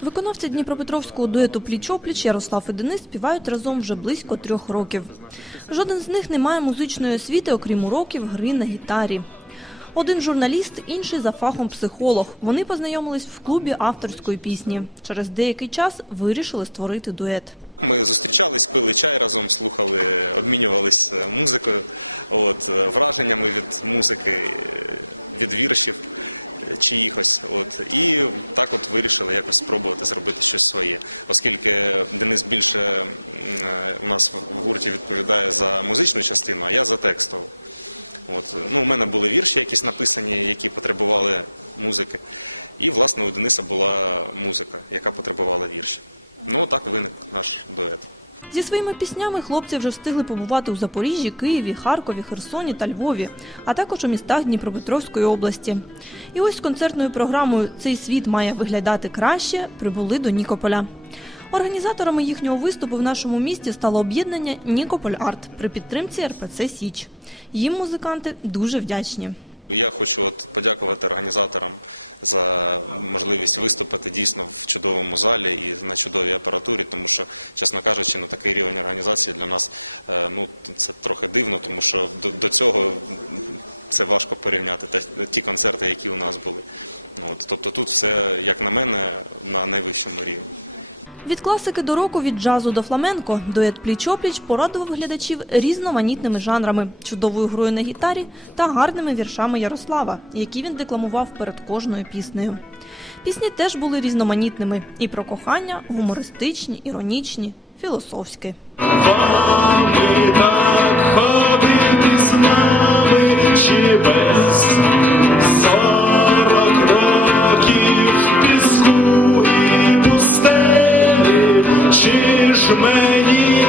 Виконавці Дніпропетровського дуету «Пліч-опліч» Ярослав і Денис співають разом вже близько трьох років. Жоден з них не має музичної освіти, окрім уроків гри на гітарі. Один журналіст, інший за фахом психолог. Вони познайомились в клубі авторської пісні. Через деякий час вирішили створити дует. Ми зустрічались, пили чай разом, слухали, обмінювалися музикою, от, е, враженнями від музики, е, від віршів е, чиїхось. От, і так от вирішили якось спробувати зробити щось своє. Оскільки Денис більше е, у нас в гурті відповідає за музичну частину, а я за текстову. От, ну, у мене були вірші якісь написані, які потребували музики. І, власне, у Дениса була музика, яка потребувала віршів. Ну, так виник наш дует. Зі своїми піснями хлопці вже встигли побувати у Запоріжжі, Києві, Харкові, Херсоні та Львові, а також у містах Дніпропетровської області. І ось з концертною програмою Цей світ має виглядати краще прибули до Нікополя. Організаторами їхнього виступу в нашому місті стало об'єднання Нікополь Арт при підтримці РПЦ Січ. Їм музиканти дуже вдячні. Я хочу от подякувати організаторам за можливість виступити дійсно в чудовому залі і на чудовій апаратурі, тому що, чесно кажучи, ну такий рівень організації для нас е, ну це трохи дивно, тому що до, до цього це важко порівняти те- ті концерти, які у нас були. Ну, От, тобто тут все, як на мене, на найвищому рівні. Від класики до року, від джазу до фламенко, дует пліч-опліч порадував глядачів різноманітними жанрами, чудовою грою на гітарі та гарними віршами Ярослава, які він декламував перед кожною піснею. Пісні теж були різноманітними і про кохання, гумористичні, іронічні, філософські. Вами так ходити з нами чи без чи ж мені